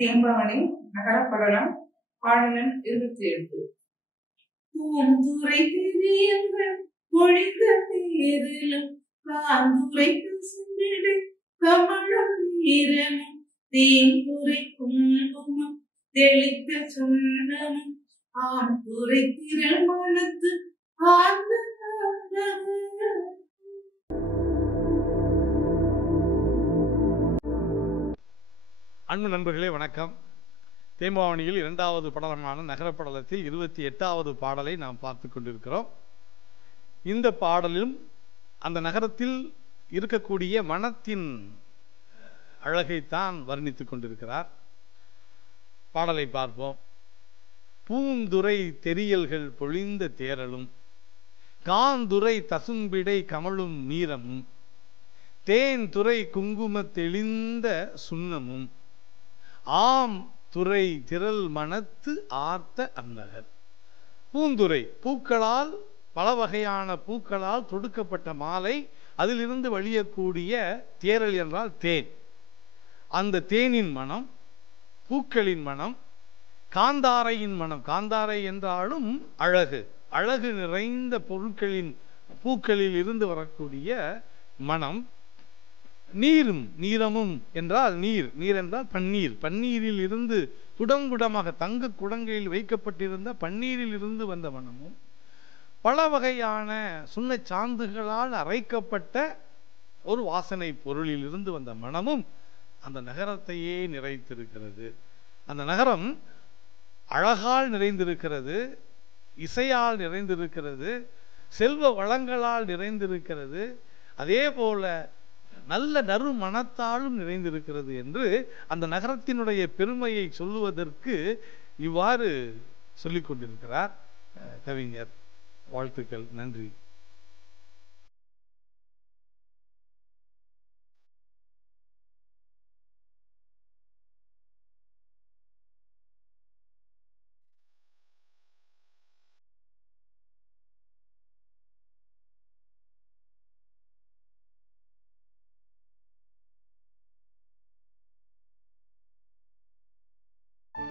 தேம்பாவணி நகரப்படலம் பாடலன் 28. பூந்துரை திரியங்கள் பொழிந்த தேரிலும் காந்துரைக்கு சென்றிடு கமழும் நீரனும் தேன்துரை குங்குமம் தெளித்த சொன்னமும் ஆண்துரை திரள் மனத்து ஆழ்ந்த அன்பு நண்பர்களே வணக்கம். தேம்பாவணியில் 2வது படலமான நகரப்படலத்தில் 28வது பாடலை நாம் பார்த்து கொண்டிருக்கிறோம். இந்த பாடலும் அந்த நகரத்தில் இருக்கக்கூடிய மனத்தின் அழகைத்தான் வர்ணித்துக் கொண்டிருக்கிறார். பாடலை பார்ப்போம். பூந்துரை தெரியல்கள் பொழிந்த தேரலும் காந்துரை தசும்பிடை கமழும் நீரமும் தேன்துறை குங்கும தெளிந்த சுண்ணமும் ஆம் துறை திரள் மனத்து ஆர்த்த அந்நகர். பூந்துரை பூக்களால், பல வகையான பூக்களால் தொடுக்கப்பட்ட மாலை, அதிலிருந்து வழியக்கூடிய தேரல் என்றால் தேன். அந்த தேனின் மனம், பூக்களின் மனம், காந்தாரையின் மனம். காந்தாரை என்றாலும் அழகு, அழகு நிறைந்த பொருட்களின் பூக்களில் இருந்து வரக்கூடிய மனம். நீரும், நீரமும் என்றால் நீர், நீர் என்றால் பன்னீர், பன்னீரில் இருந்து குடங்குடமாக தங்க குடங்களில் வைக்கப்பட்டிருந்த பன்னீரில் இருந்து வந்த மனமும், பல வகையான சுண்ண சாந்துகளால் அரைக்கப்பட்ட ஒரு வாசனை பொருளில் இருந்து வந்த மனமும் அந்த நகரத்தையே நிறைத்திருக்கிறது. அந்த நகரம் அழகால் நிறைந்திருக்கிறது, இசையால் நிறைந்திருக்கிறது, செல்வ வளங்களால் நிறைந்திருக்கிறது, அதே போல நல்ல நறுமணத்தாலும் நிறைந்திருக்கிறது என்று அந்த நகரத்தினுடைய பெருமையை சொல்லுவதற்கு இவ்வாறு சொல்லிக் கொண்டிருக்கிறார் கவிஞர். வாழ்த்துக்கள். நன்றி.